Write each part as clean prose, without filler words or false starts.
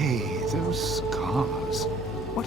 Hey, those scars. What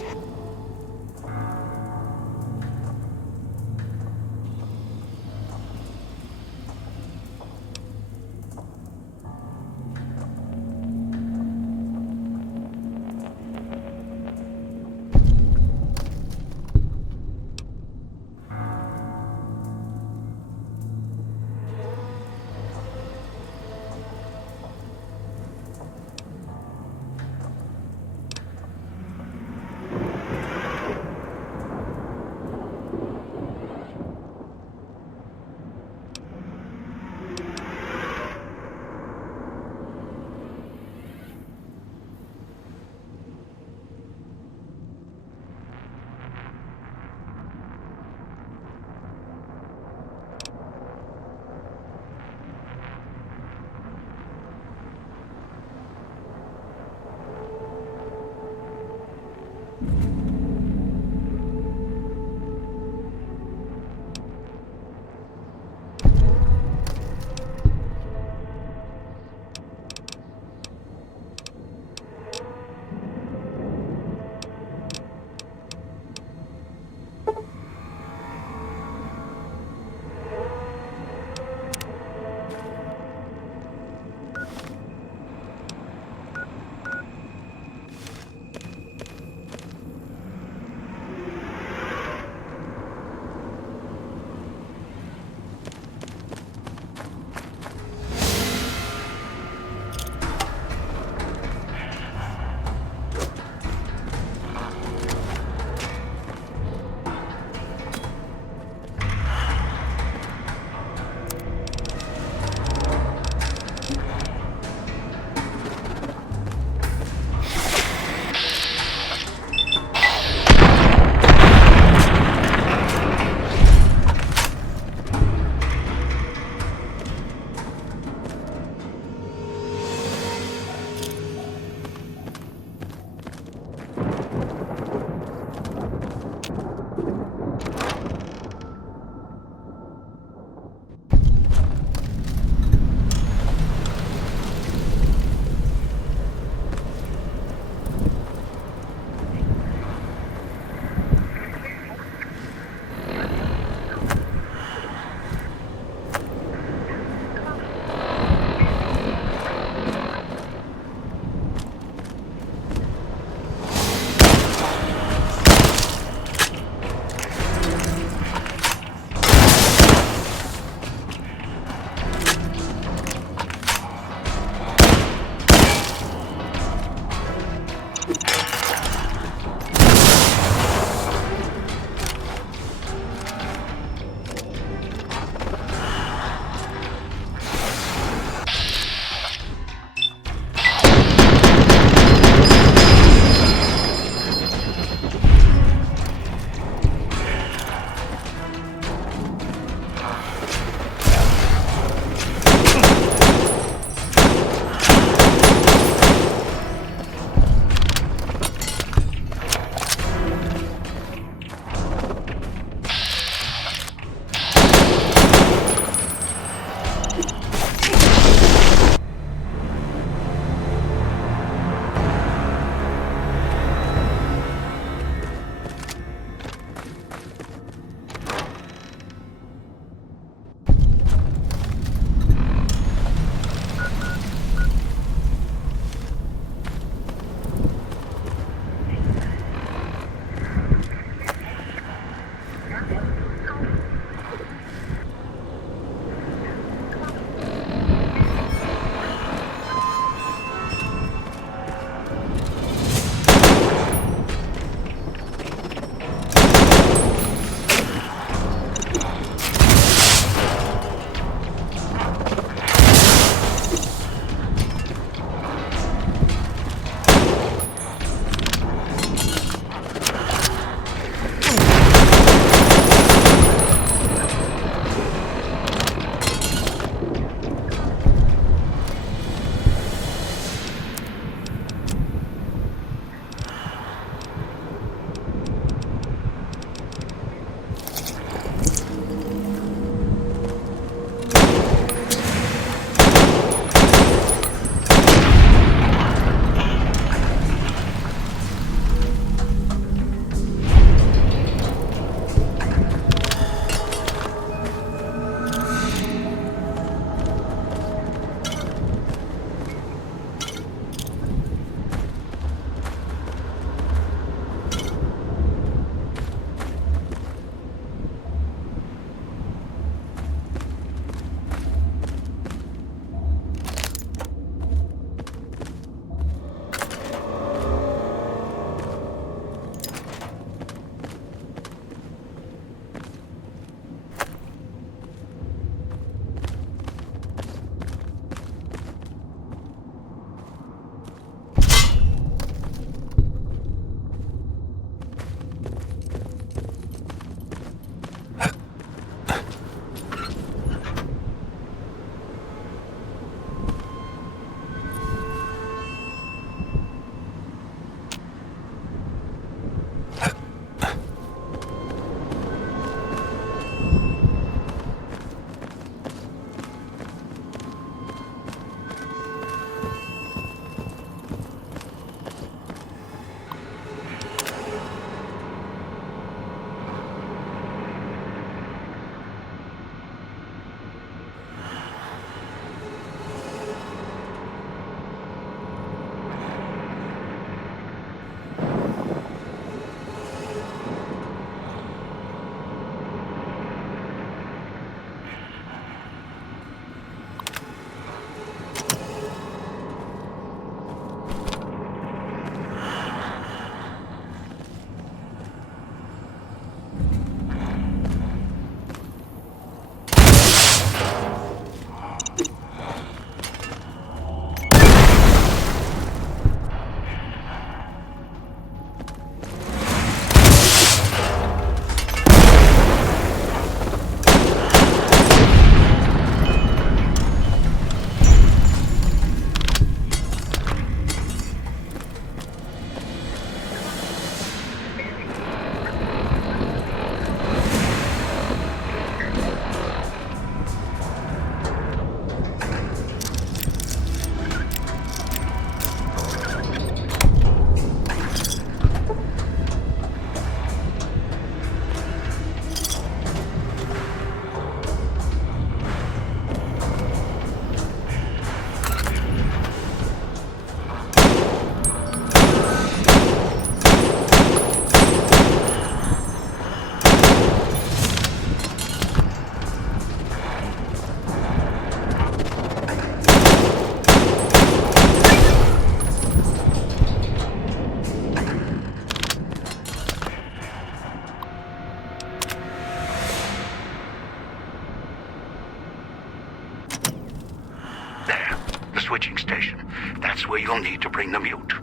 switching station. That's where you'll need to bring the mute.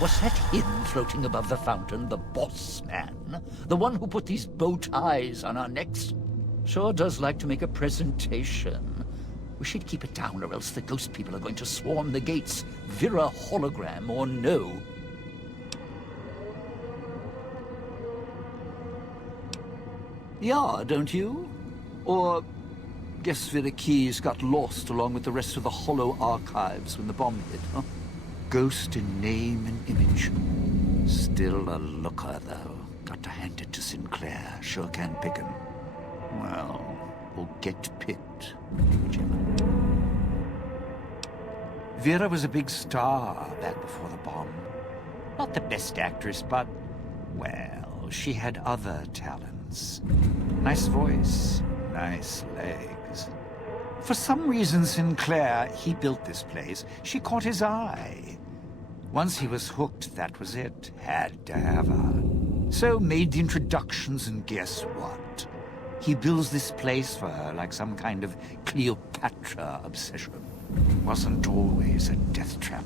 Was that him floating above the fountain, the boss man? The one who put these bow ties on our necks? Sure does like to make a presentation. We should keep it down, or else the ghost people are going to swarm the gates, Vera hologram or no. Yeah, don't you? Or guess Vera Keys got lost along with the rest of the Hollow archives when the bomb hit, huh? Ghost in name and image. Still a looker, though. Got to hand it to Sinclair. Sure can pick him. Well, or get picked. Whichever. Vera was a big star back before the bomb. Not the best actress, but, well, she had other talents. Nice voice, nice legs. For some reason, Sinclair, he built this place. She caught his eye. Once he was hooked, that was it. Had to have her. So made the introductions, and guess what? He builds this place for her like some kind of Cleopatra obsession. Wasn't always a death trap.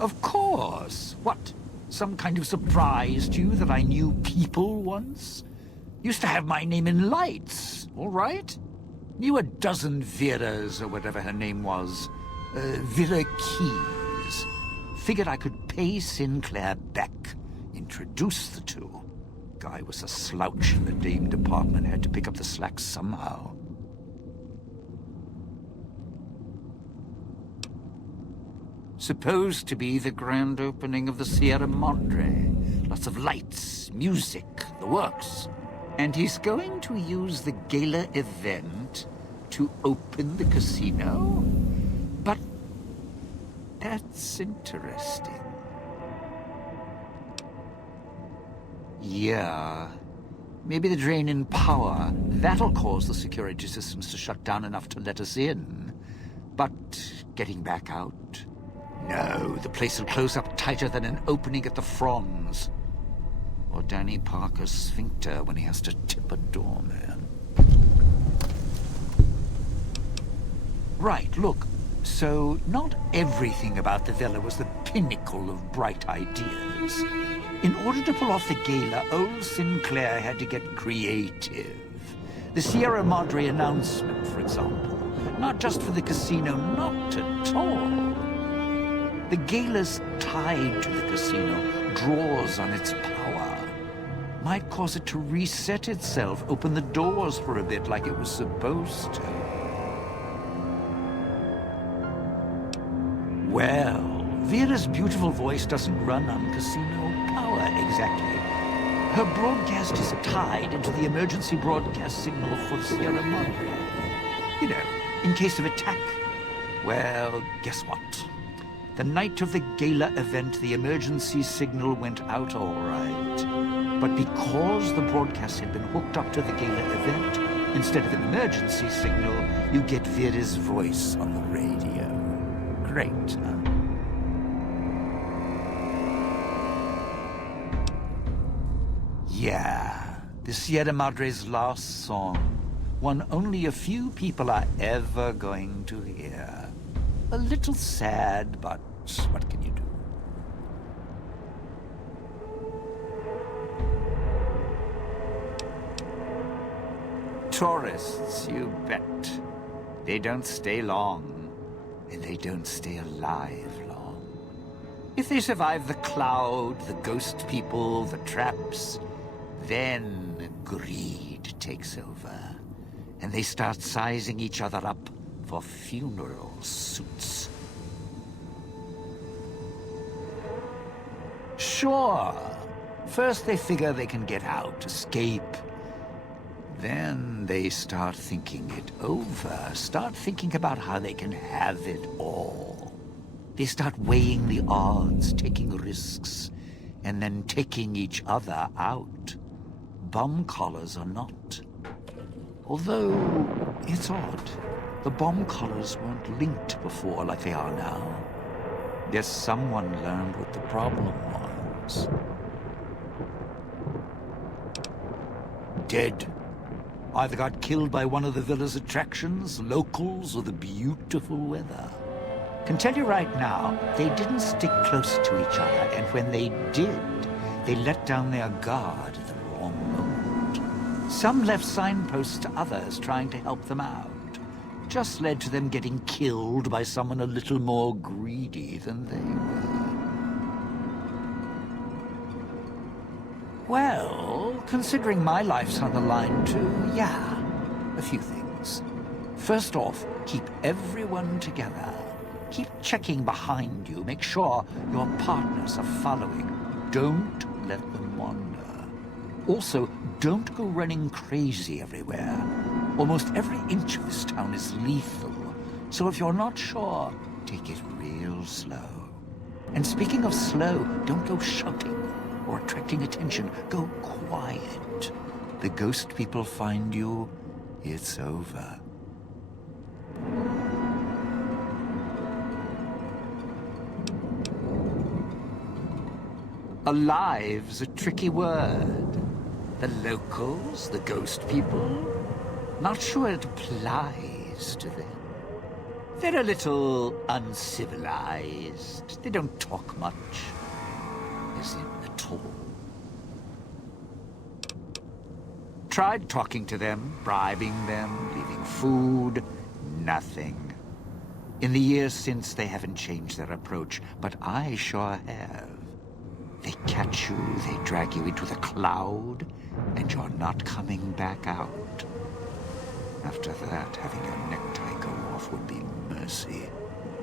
Of course. What? Some kind of surprise to you that I knew people once? Used to have my name in lights, all right? Knew a dozen Veras, or whatever her name was. Vera Keys. Figured I could pay Sinclair back. Introduce the two. Guy was a slouch in the dame department, had to pick up the slack somehow. Supposed to be the grand opening of the Sierra Madre. Lots of lights, music, the works. And he's going to use the gala event to open the casino? But that's interesting. Yeah. Maybe the drain in power. That'll cause the security systems to shut down enough to let us in. But getting back out? No, the place will close up tighter than an opening at the Fronds. Or Danny Parker's sphincter when he has to tip a doorman. Right, look. So, not everything about the villa was the pinnacle of bright ideas. In order to pull off the gala, old Sinclair had to get creative. The Sierra Madre announcement, for example. Not just for the casino, not at all. The gala's tied to the casino, draws on its power. Might cause it to reset itself, open the doors for a bit like it was supposed to. Well, Vera's beautiful voice doesn't run on casino power exactly. Her broadcast is tied into the emergency broadcast signal for the Sierra Madre. You know, in case of attack. Well, guess what? The night of the gala event, the emergency signal went out all right. But because the broadcast had been hooked up to the gala event, instead of an emergency signal, you get Vera's voice on the radio. Great, huh? Yeah, the Sierra Madre's last song. One only a few people are ever going to hear. A little sad, but what can you do? Tourists, you bet. They don't stay long, and they don't stay alive long. If they survive the cloud, the ghost people, the traps, then greed takes over, and they start sizing each other up for funeral suits. Sure. First they figure they can get out, escape. Then they start thinking it over, start thinking about how they can have it all. They start weighing the odds, taking risks, and then taking each other out. Bomb collars or not. Although, it's odd. The bomb collars weren't linked before like they are now. Guess someone learned what the problem was. Dead. Either got killed by one of the villa's attractions, locals, or the beautiful weather. Can tell you right now, they didn't stick close to each other, and when they did, they let down their guard at the wrong moment. Some left signposts to others trying to help them out. Just led to them getting killed by someone a little more greedy than they were. Well, considering my life's on the line too, yeah, a few things. First off, keep everyone together. Keep checking behind you. Make sure your partners are following. Don't let them wander. Also, don't go running crazy everywhere. Almost every inch of this town is lethal. So if you're not sure, take it real slow. And speaking of slow, don't go shouting or attracting attention. Go quiet. The ghost people find you, it's over. Alive's a tricky word. The locals, the ghost people, not sure it applies to them. They're a little uncivilized. They don't talk much, as in at all. Tried talking to them, bribing them, leaving food, nothing. In the years since, they haven't changed their approach, but I sure have. They catch you, they drag you into the cloud, and you're not coming back out. After that, having your necktie go off would be mercy.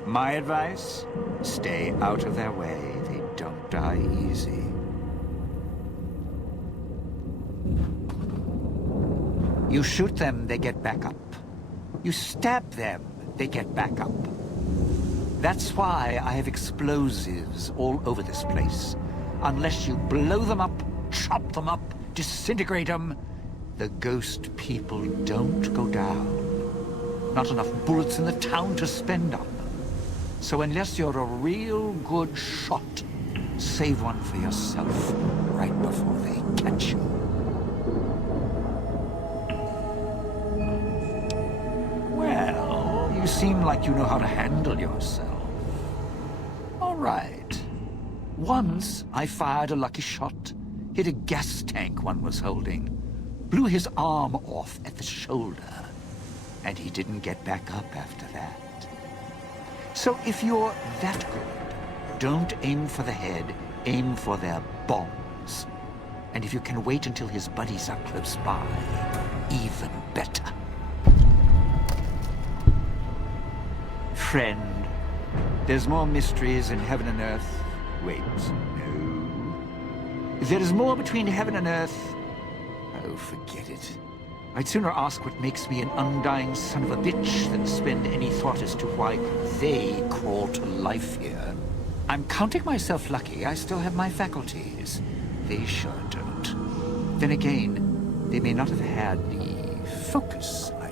My advice? Stay out of their way. They don't die easy. You shoot them, they get back up. You stab them, they get back up. That's why I have explosives all over this place. Unless you blow them up, chop them up, disintegrate them, the ghost people don't go down. Not enough bullets in the town to spend on them. So unless you're a real good shot, save one for yourself right before they catch you. Well, you seem like you know how to handle yourself. All right. Once, I fired a lucky shot, hit a gas tank one was holding, blew his arm off at the shoulder, and he didn't get back up after that. So if you're that good, don't aim for the head, aim for their bombs. And if you can wait until his buddies are close by, even better. Friend, there's more mysteries in heaven and earth. Wait, no. There is more between heaven and earth. Oh, forget it. I'd sooner ask what makes me an undying son of a bitch than spend any thought as to why they crawl to life here. I'm counting myself lucky I still have my faculties. They sure don't. Then again, they may not have had the focus I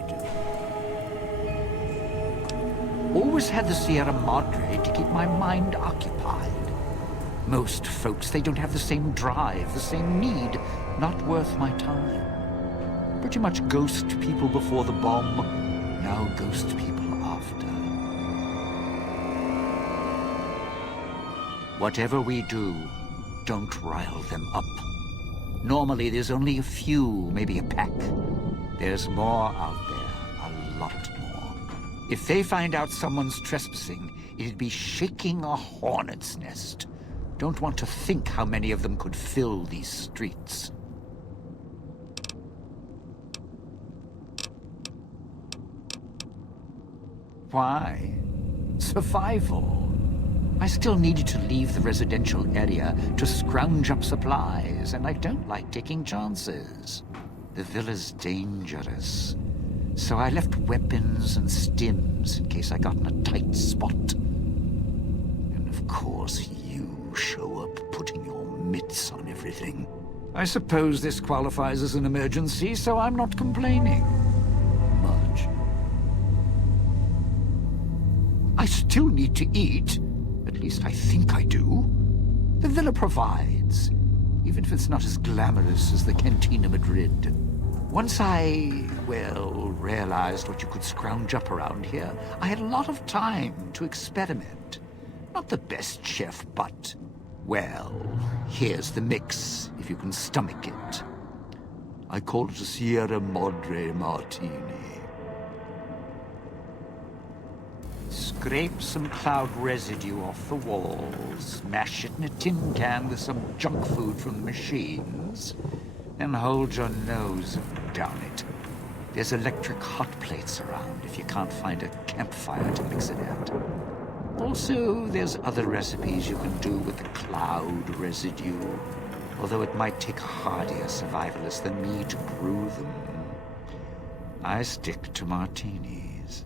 do. Always had the Sierra Madre to keep my mind occupied. Most folks, they don't have the same drive, the same need. Not worth my time. Pretty much ghost people before the bomb, now ghost people after. Whatever we do, don't rile them up. Normally there's only a few, maybe a pack. There's more out there, a lot more. If they find out someone's trespassing, it'd be shaking a hornet's nest. Don't want to think how many of them could fill these streets. Why? Survival. I still needed to leave the residential area to scrounge up supplies, and I don't like taking chances. The villa's dangerous, so I left weapons and stims in case I got in a tight spot. And of course, you show up putting your mitts on everything. I suppose this qualifies as an emergency, so I'm not complaining much. I still need to eat. At least I think I do. The villa provides, even if it's not as glamorous as the Cantina Madrid. Once I, well, realized what you could scrounge up around here, I had a lot of time to experiment. Not the best chef, but, well, here's the mix, if you can stomach it. I call it a Sierra Madre Martini. Scrape some cloud residue off the walls, mash it in a tin can with some junk food from the machines, and hold your nose down it. There's electric hot plates around if you can't find a campfire to mix it at. Also, there's other recipes you can do with the cloud residue, although it might take a hardier survivalist than me to brew them. I stick to martinis.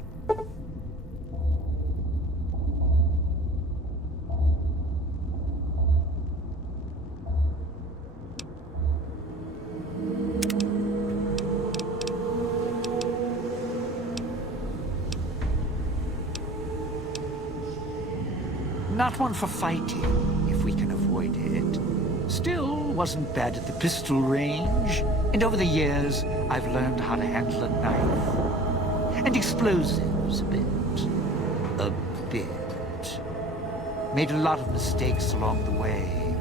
Not one for fighting, if we can avoid it. Still, wasn't bad at the pistol range. And over the years, I've learned how to handle a knife. And explosives a bit. A bit. Made a lot of mistakes along the way.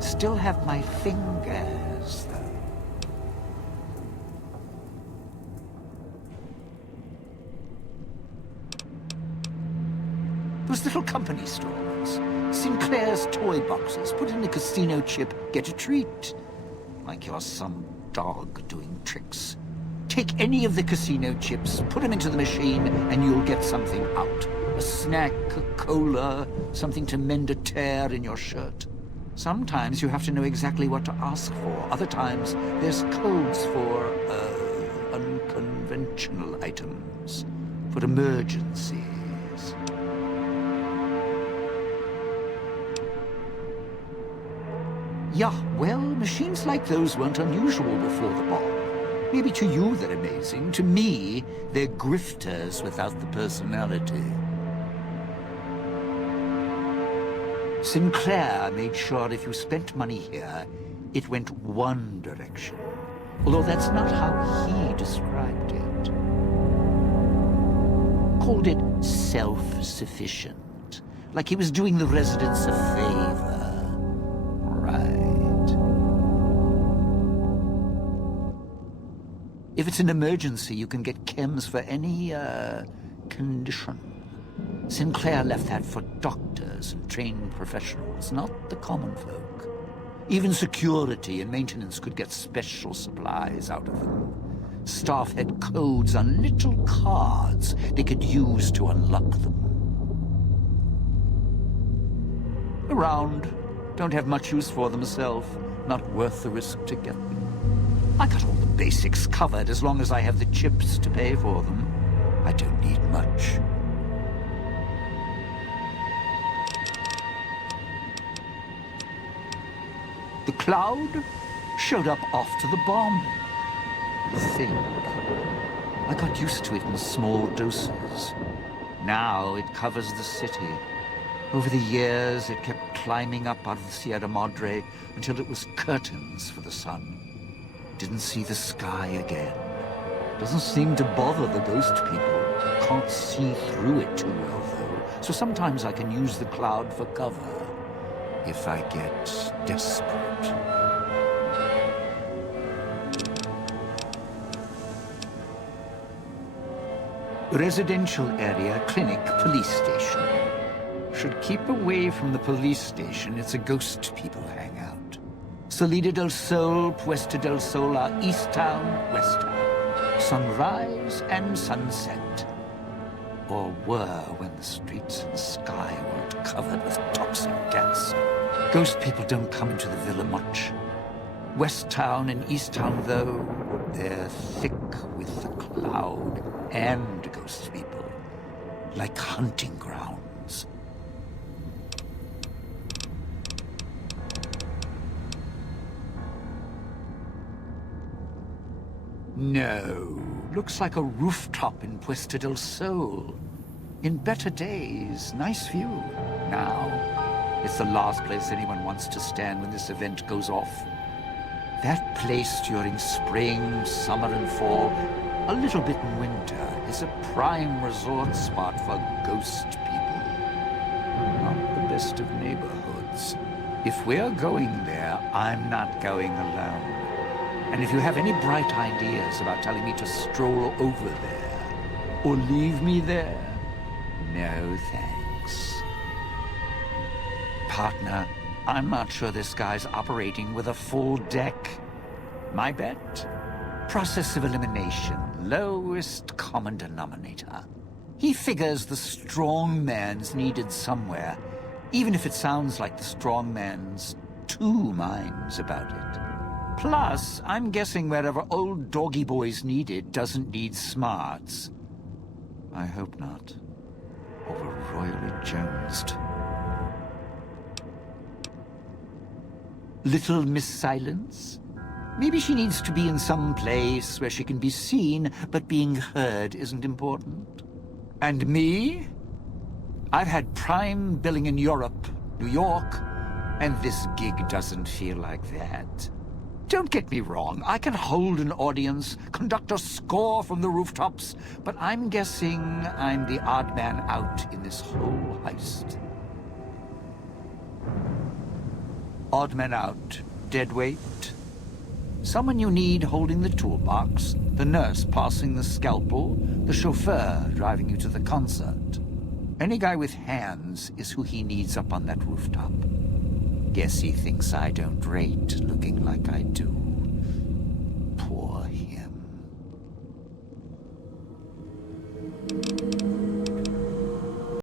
Still have my fingers, though. Those little company stores. Sinclair's toy boxes. Put in a casino chip, get a treat. Like you're some dog doing tricks. Take any of the casino chips, put them into the machine, and you'll get something out. A snack, a cola, something to mend a tear in your shirt. Sometimes you have to know exactly what to ask for. Other times, there's codes for, unconventional items. For emergencies. Yeah, well, machines like those weren't unusual before the bomb. Maybe to you they're amazing. To me, they're grifters without the personality. Sinclair made sure if you spent money here, it went one direction. Although that's not how he described it. Called it self-sufficient. Like he was doing the residents a favor. If it's an emergency, you can get chems for any, condition. Sinclair left that for doctors and trained professionals, not the common folk. Even security and maintenance could get special supplies out of them. Staff had codes on little cards they could use to unlock them. Around. Don't have much use for them myself. Not worth the risk to get them. I got all the basics covered as long as I have the chips to pay for them. I don't need much. The cloud showed up after the bomb. I think. I got used to it in small doses. Now it covers the city. Over the years, it kept climbing up out of the Sierra Madre until it was curtains for the sun. Didn't see the sky again. Doesn't seem to bother the ghost people. Can't see through it too well, though. So sometimes I can use the cloud for cover. If I get desperate. Residential area, clinic, police station. Should keep away from the police station. It's a ghost people hangout. Salida-del-Sol, Puesta-del-Sol are East Town, West Town. Sunrise and sunset. Or were when the streets and sky weren't covered with toxic gas. Ghost people don't come into the villa much. West Town and East Town, though, they're thick with the cloud and ghost people. Like hunting grounds. No. Looks like a rooftop in Puesta-del-Sol. In better days, nice view. Now, it's the last place anyone wants to stand when this event goes off. That place during spring, summer and fall, a little bit in winter, is a prime resort spot for ghost people. Not the best of neighborhoods. If we're going there, I'm not going alone. And if you have any bright ideas about telling me to stroll over there, or leave me there, no thanks. Partner, I'm not sure this guy's operating with a full deck. My bet? Process of elimination, lowest common denominator. He figures the strong man's needed somewhere, even if it sounds like the strong man's two minds about it. Plus, I'm guessing wherever old doggy boy's needed doesn't need smarts. I hope not. Or we're royally jonesed. Little Miss Silence? Maybe she needs to be in some place where she can be seen, but being heard isn't important. And me? I've had prime billing in Europe, New York, and this gig doesn't feel like that. Don't get me wrong, I can hold an audience, conduct a score from the rooftops, but I'm guessing I'm the odd man out in this whole heist. Odd man out, dead weight. Someone you need holding the toolbox, the nurse passing the scalpel, the chauffeur driving you to the concert. Any guy with hands is who he needs up on that rooftop. Guess he thinks I don't rate looking like I do. Poor